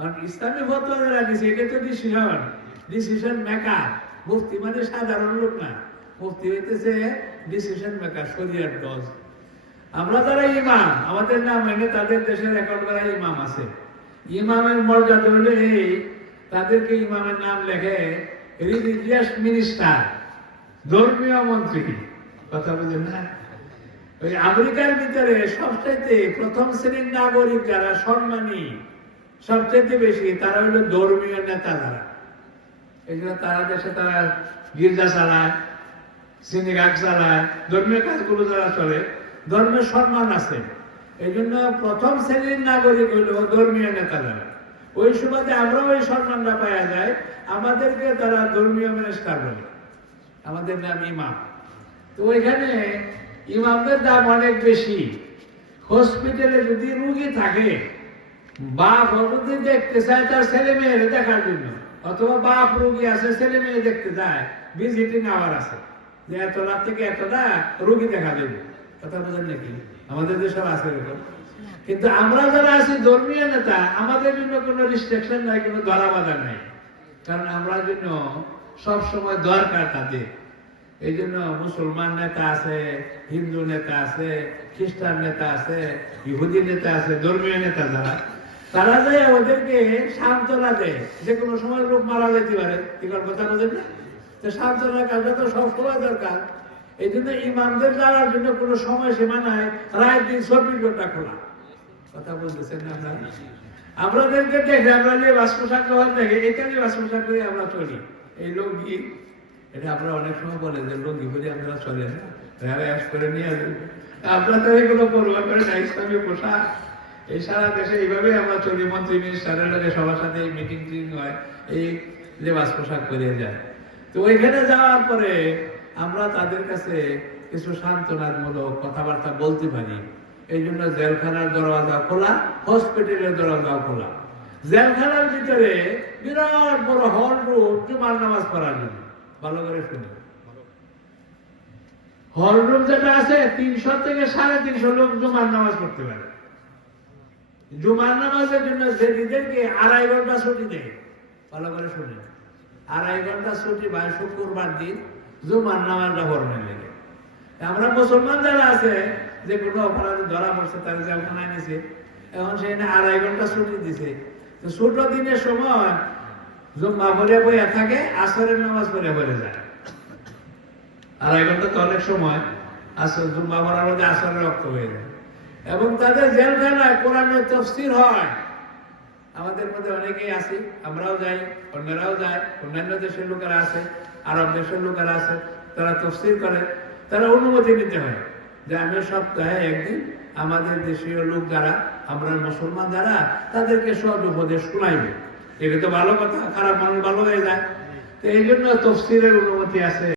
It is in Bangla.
কারণ ইসলামী ফতোয়া যারা দিছে এটা তো ডিসিশন মেকার। মুফতি মানে সাধারণ লোক না, মুফতি হইতেছে ডিসিশন মেকার, শরিয়ার জজ। আমরা যারা ইমাম, আমাদের নাম এনে তাদের দেশের রেকর্ড করা ইমাম আছে। ইমামের মর্যাদা হলে এই, তাদেরকে ইমামের নাম লেখে রিলিজিয়াস মিনিস্টার, ধর্মীয় মন্ত্রী। কথা বুঝেন না? ওই আমেরিকার ভিতরে সবচাইতে প্রথম শ্রেণীর নাগরিক যারা সম্মানী সবচাইতে বেশি, তারা হলো ধর্মীয় নেতা যারা। এই জন্য তারা দেশে তারা গির্জা চালায়, সিনেগাগ চালায়, ধর্মীয় কাজগুলো যারা চলে, ধর্মের সম্মান আছে। এই জন্য প্রথম শ্রেণীর নাগরিক হইল ধর্মীয় নেতা যারা। ওই সুবাদে আমরাও ওই সম্মানটা পাওয়া যায়। আমাদেরকে তারা ধর্মীয় মিনিস্টার বলে, আমাদের নাম ইমাম। তো ওইখানে ইমামদের দাম অনেক বেশি। হসপিটালে যদি রুগী থাকে, বাপ যদি দেখতে চায় তার ছেলে মেয়েরে দেখার জন্য, অথবা বাপ রুগী আছে ছেলে মেয়ে দেখতে যায়, ভিজিটিং আওয়ার আছে, যে এত রাত থেকে এতটা রুগী দেখা দেবে। কথা বোঝেন নাকি? আমাদের দেশে আছে এরকম। কিন্তু আমরা যারা আছি ধর্মীয় নেতা, আমাদের জন্য কোনো রিস্ট্রিকশন নাই, কোনো ধরা বাধা নাই। কারণ আমরা জন্য সব সময় দরকার তাদের। এই জন্য মুসলমান নেতা আছে, হিন্দু নেতা আছে, খ্রিস্টান নেতা আছে, ইহুদি নেতা আছে, ধর্মীয় নেতা যারা, তারা যায় ওদেরকে সান্ত্বনা দেয়। যে কোনো সময় লোক মারা যেতে পারে, এগুলোর কথা বোঝেন না? তো সান্ত্বনার কাজটা তো সবসময় দরকার। এই জন্য ইমামদের যাওয়ার জন্য কোনো সময় সীমা নাই, রাত দিন 24 ঘন্টা খোলা। কথা বলতেছেন না? আমাদেরকে দেখে আমরা লেবাস পোশাক দেখে এটা লেবাস পোশাক করে আমরা চলি। এই লুঙ্গি, এটা আমরা অনেক সময় বলে যে লুঙ্গি বলে আমরা চলে না, করে নিয়ে আসবে। আমরা তো এগুলো পড়ুয়া করে না, ইসলামী পোশাক। এই সারা দেশে এইভাবে আমরা চলি। মন্ত্রী মিনিস্টারের লোকে সবার সাথে মিটিং হয়, এই লেবাস পোশাক করে যায়। তো ওইখানে যাওয়ার পরে আমরা তাদের কাছে কিছু সান্ত্বনামূলক কথাবার্তা বলতে পারি। এই জন্য জেলখানার দরওয়াজা খোলা, হসপিটালের দরওয়াজা খোলা। জেলখানার ভিতরে বিরাট বড় হল রুম জুমার নামাজ পড়ার জন্য। ভালো করে শুনি, হল রুম যেটা আছে 300 থেকে 350 লোক জুমার নামাজ পড়তে পারে। জুমার নামাজের জন্য যেদিদেরকে 2.5 ঘন্টা ছুটি দেয়, ভালো করে শুনি, 2.5 ঘন্টা ছুটি ভাই শুক্রবার দিন জুমার নামাজটা পড়বেন লেগে। আমরা মুসলমান যারা আছে, যে কোনো অপরাধে ধরা পড়ছে, তারা জেলখানায় নিয়েছে, এখন সেখানে 2.5 ঘন্টা ছুটি দিছে। তো ছোট দিনের সময় জুম্মা পড়ে বইয়া থাকে, আসরের নামাজ পড়ে যায়। 2.5 ঘন্টা তো অনেক সময়, আসর জুম্মা পড়ার মধ্যে আসরের রক্ত হয়ে যায়। এবং তাদের জেলখানায় কোরআনের তাফসীর হয়। আমাদের মধ্যে অনেকেই আছি, আমরাও যাই, অন্যরাও যায়, অন্যান্য দেশের লোকেরা আছে, আরব দেশের লোকেরা আছে, তারা তাফসীর করে। তারা অনুমতি নিতে হয় যে আমি সপ্তাহে একদিন আমাদের দেশীয় লোক যারা, আমরা মুসলমান যারা, তাদেরকে সৎ উপদেশ শোনাইব। এটা তো ভালো কথা, খারাপ মানুষ ভালো হয়ে যায়। তো এই জন্য তাফসীরের অনুমতি আছে।